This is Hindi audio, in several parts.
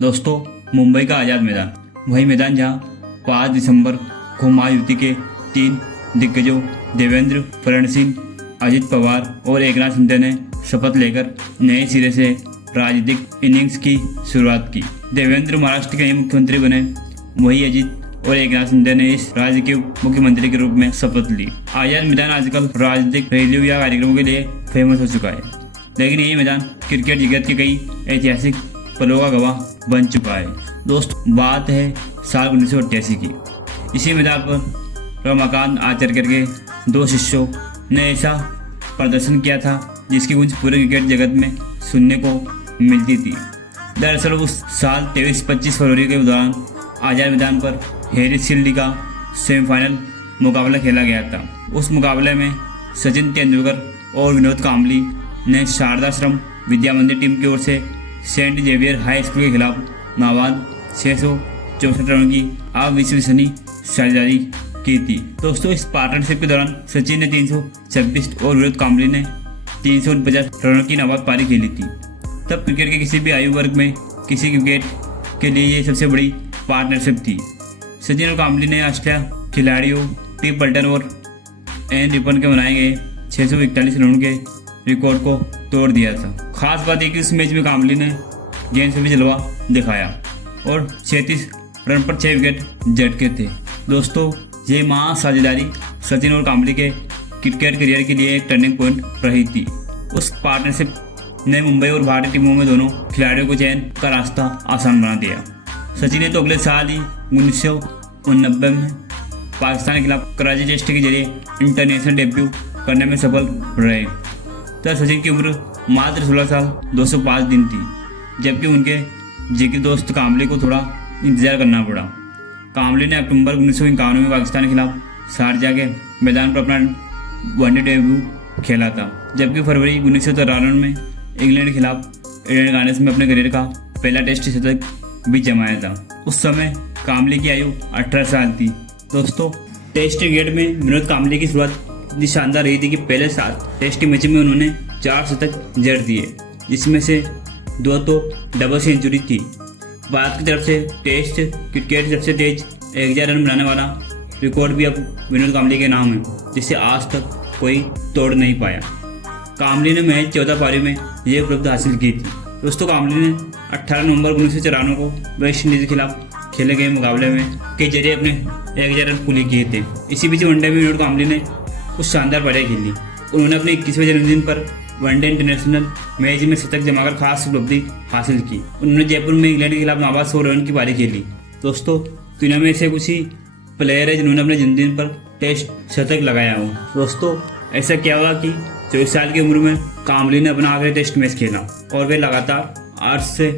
दोस्तों, मुंबई का आज़ाद मैदान वही मैदान जहां 5 दिसंबर को महायुति के 3 दिग्गजों देवेंद्र फडणवीस, अजित पवार और एकनाथ शिंदे ने शपथ लेकर नए सिरे से राजनीतिक इनिंग्स की शुरुआत की। देवेंद्र महाराष्ट्र के नए मुख्यमंत्री बने, वही अजित और एकनाथ शिंदे ने इस राज्य के मुख्यमंत्री के रूप में शपथ ली। आज़ाद मैदान आजकल राजनीतिक रैलियों या कार्यक्रमों के लिए फेमस हो चुका है, लेकिन यही मैदान क्रिकेट जगत के कई ऐतिहासिक पलों का गवाह बन चुका है। दोस्तों, बात है साल 1988 की। इसी मैदान पर रमाकांत आचरेकर के 2 शिष्यों ने ऐसा प्रदर्शन किया था जिसकी गूंज पूरे क्रिकेट जगत में सुनने को मिलती थी। दरअसल उस साल 23-25 फरवरी के दौरान आज़ाद मैदान पर हैरिस शील्ड का सेमीफाइनल मुकाबला खेला गया था। उस मुकाबले में सचिन तेंदुलकर और विनोद कांबली ने शारदाश्रम विद्या मंदिर टीम की ओर से सेंट जेवियर हाई स्कूल के खिलाफ नाबाद 664 रनों की अविश्वसनीय साझेदारी की थी। दोस्तों, इस पार्टनरशिप के दौरान सचिन ने 326 और विनोद कांबली ने 349 रनों की नाबाद पारी खेली थी। तब क्रिकेट के किसी भी आयु वर्ग में किसी क्रिकेट के लिए ये सबसे बड़ी पार्टनरशिप थी। सचिन और कांबली ने ऑस्ट्रेलिया खिलाड़ियों टी पल्टन और एन रिपन के बनाए गए 641 रनों के रिकॉर्ड को तोड़ दिया था। खास बात यह कि उस मैच में कांबली ने गेंद से भी जलवा दिखाया और 36 रन पर 6 विकेट झटके थे। दोस्तों, ये महा साझेदारी सचिन और कांबली के क्रिकेट करियर के लिए एक टर्निंग पॉइंट रही थी। उस पार्टनरशिप ने मुंबई और भारतीय टीमों में दोनों खिलाड़ियों को चयन का रास्ता आसान बना दिया। सचिन ने तो अगले साल ही 1989 में पाकिस्तान के खिलाफ कराची टेस्ट के जरिए इंटरनेशनल डेब्यू करने में सफल रहे। तब सचिन की उम्र मात्र 16 साल 205 दिन थी, जबकि उनके जिगरी दोस्त कांबली को थोड़ा इंतजार करना पड़ा। कांबली ने अक्टूबर 1951 में पाकिस्तान के खिलाफ शारजाह के मैदान पर अपना वनडे डेब्यू खेला था, जबकि फरवरी 1993 में इंग्लैंड के खिलाफ एडन गार्नेस में अपने करियर का पहला टेस्ट शतक भी जमाया था। उस समय कांबली की आयु 18 साल थी। दोस्तों, टेस्ट क्रिकेट में विनोद कांबली की शुरुआत इतनी शानदार रही थी कि पहले 7 टेस्ट मैच में उन्होंने 4 शतक जड़ दिए, जिसमें से 2 तो डबल सेंचुरी थी। भारत की तरफ से टेस्ट क्रिकेट की सबसे तेज 1000 रन बनाने वाला रिकॉर्ड भी अब विनोद कांबली के नाम है, जिसे आज तक कोई तोड़ नहीं पाया। कांबली ने महज 14 पारी में यह उपलब्धि हासिल की थी। दोस्तों, कांबली ने 18 नवंबर 1994 को वेस्ट इंडीज के खिलाफ खेले गए मुकाबले में के जरिए अपने 1000 रन पूरे किए थे। इसी बीच वनडे में विनोद कांबली ने कुछ शानदार पारियां खेली। उन्होंने अपने 21वें जन्मदिन पर वनडे इंटरनेशनल मैच में शतक जमाकर खास उपलब्धि हासिल की। उन्होंने जयपुर में इंग्लैंड के खिलाफ नाबाद 100 रन की पारी खेली। दोस्तों, तीनों में से कुछ ही प्लेयर है जिन्होंने अपने जन्मदिन पर टेस्ट शतक लगाया हो। दोस्तों, ऐसा क्या हुआ कि 24 साल की उम्र में कांबली ने अपना आखिरी टेस्ट मैच खेला और वे लगातार 8 से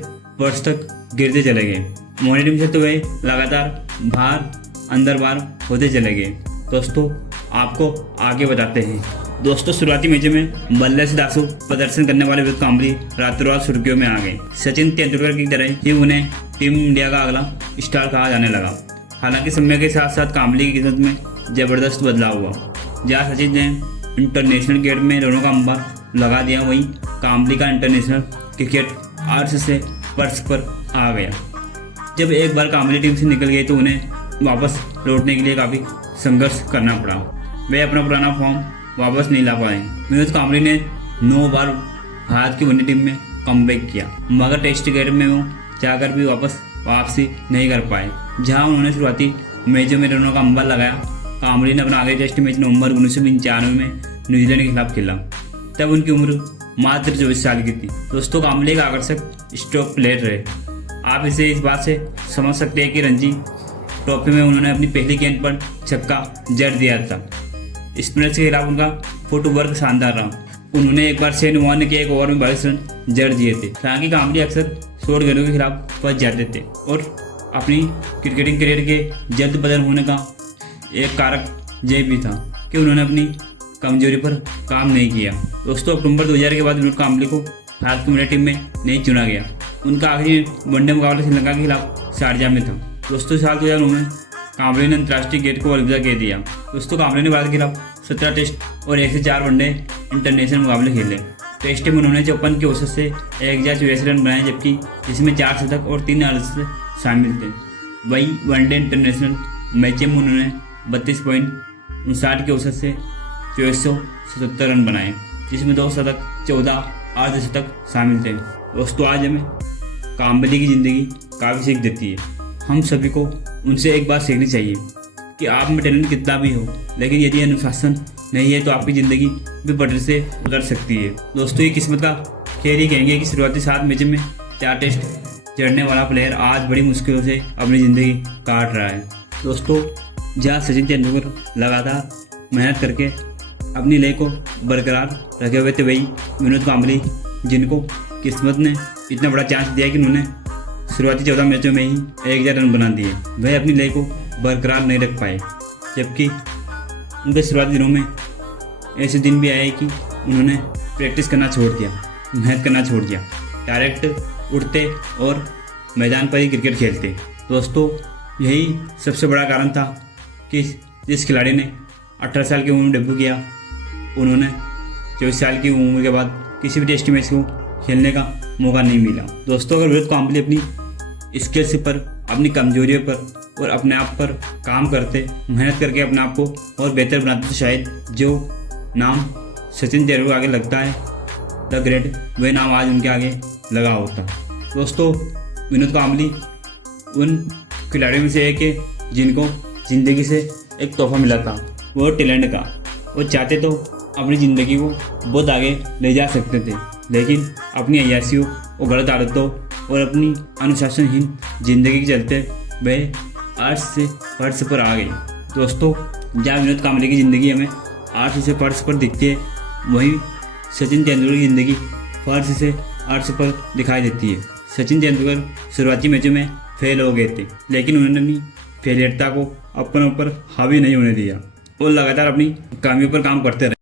वर्ष तक गिरते चले गए। मोहनी टीम से तो वे लगातार बाहर अंदर बाहर होते चले गए। दोस्तों, आपको आगे बताते हैं। दोस्तों, शुरुआती मैच में बल्ले से दासू प्रदर्शन करने वाले विनोद कांबली रातों रात सुर्खियों में आ गए। सचिन तेंदुलकर की तरह ही उन्हें टीम इंडिया का अगला स्टार कहा जाने लगा। हालांकि समय के साथ साथ कांबली की किस्मत में जबरदस्त बदलाव हुआ। जहाँ सचिन ने इंटरनेशनल क्रिकेट में रनों का अंबार लगा दिया, वहीं कांबली का इंटरनेशनल क्रिकेट अर्श से पर्स पर आ गया। जब एक बार कांबली टीम से निकल गए तो उन्हें वापस लौटने के लिए काफ़ी संघर्ष करना पड़ा। वे अपना पुराना फॉर्म वापस नहीं ला पाए। विनोद कांबली ने 9 बार भारत की वनडे टीम में कमबैक किया, मगर टेस्ट क्रिकेट में वो जाकर भी वापसी नहीं कर पाए। जहां उन्होंने शुरुआती मैचों में रनों का अंबार लगाया, कांबली ने अपना आखिरी टेस्ट मैच नवंबर 1995 में न्यूजीलैंड के खिलाफ खेला। तब उनकी उम्र मात्र 24 साल की थी। दोस्तों, कांबली एक आकर्षक स्ट्रोक प्लेयर रहे। आप इसे इस बात से समझ सकते हैं कि रणजी ट्रॉफी में उन्होंने अपनी पहली गेंद पर छक्का जड़ दिया था। स्पिनर्स के खिलाफ उनका फुटवर्क शानदार रहा। उन्होंने एक बार शेन वॉर्न के एक ओवर में 22 रन जड़ दिए थे। हालांकि कांबली अक्सर शॉर्ट गेंदों के खिलाफ फंस जाते थे और अपनी क्रिकेटिंग करियर के जल्द बदल होने का एक कारक यह भी था कि उन्होंने अपनी कमजोरी पर काम नहीं किया। दोस्तों, अक्टूबर 2000 के बाद विनोद कांबली को भारत की वनडे टीम में नहीं चुना गया। उनका आखिरी वनडे मुकाबला श्रीलंका के खिलाफ शारजाह में था। दोस्तों, साल 2009 में कांबली ने अंतर्राष्ट्रीय क्रिकेट को अलविदा कह दिया। दोस्तों, कांबली ने भारत के खिलाफ 17 टेस्ट और 1 से 4 वनडे इंटरनेशनल मुकाबले खेले। टेस्ट में उन्होंने 54 के औसत से 1084 रन बनाए, जबकि इसमें 4 शतक और 3 अर्धशतक शामिल थे। वही वनडे इंटरनेशनल मैच में उन्होंने 32.59 के औसत से 2477 रन बनाए, जिसमें 2 शतक 14 अर्धशतक शामिल थे। दोस्तों, आज हमें काम्बली की ज़िंदगी काफ़ी सीख देती है। हम सभी को उनसे एक बात सीखनी चाहिए कि आप में टैलेंट कितना भी हो, लेकिन यदि अनुशासन नहीं है तो आपकी ज़िंदगी भी पटरी से उतर सकती है। दोस्तों, ये किस्मत का खेल ही कहेंगे कि शुरुआती 7 मैच में 4 टेस्ट जड़ने वाला प्लेयर आज बड़ी मुश्किलों से अपनी ज़िंदगी काट रहा है। दोस्तों, जहाँ सचिन तेंदुलकर लगातार मेहनत करके अपनी लय को बरकरार रखे हुए थे, वही विनोद काम्बली, जिनको किस्मत ने इतना बड़ा चांस दिया कि उन्होंने शुरुआती 14 मैचों में ही 1000 रन बना दिए, वह अपनी लय को बरकरार नहीं रख पाए। जबकि उनके शुरुआती दिनों में ऐसे दिन भी आए कि उन्होंने प्रैक्टिस करना छोड़ दिया, मेहनत करना छोड़ दिया, डायरेक्ट उठते और मैदान पर ही क्रिकेट खेलते। दोस्तों, यही सबसे बड़ा कारण था कि जिस खिलाड़ी ने 18 साल की उम्र में डेब्यू किया, उन्होंने 24 साल की उम्र के बाद किसी भी टेस्ट मैच को खेलने का मौका नहीं मिला। दोस्तों, अगर विराट कोहली अपनी स्किल्स पर, अपनी कमजोरियों पर और अपने आप पर काम करते, मेहनत करके अपने आप को और बेहतर बनाते, तो शायद जो नाम सचिन तेंदुलकर आगे लगता है द ग्रेट, वह नाम आज उनके आगे लगा होता। दोस्तों, विनोद काम्बली उन खिलाड़ियों में से एक है जिनको ज़िंदगी से एक तोहफा मिला था, वो टैलेंट का। वो चाहते तो अपनी ज़िंदगी को बहुत आगे ले जा सकते थे, लेकिन अपनी अय्यासियों और गलत आदतों और अपनी अनुशासनहीन ज़िंदगी के चलते वे अर्श से फर्श पर आ गए। दोस्तों, जहाँ विनोद काम्बली की ज़िंदगी हमें अर्श से फर्श पर दिखती है, वहीं सचिन तेंदुलकर की ज़िंदगी फर्श से अर्श पर दिखाई देती है। सचिन तेंदुलकर शुरुआती मैचों में फेल हो गए थे, लेकिन उन्होंने अपनी फेलियरता को अपने ऊपर हावी नहीं होने दिया और लगातार अपनी कामियों पर काम करते रहे।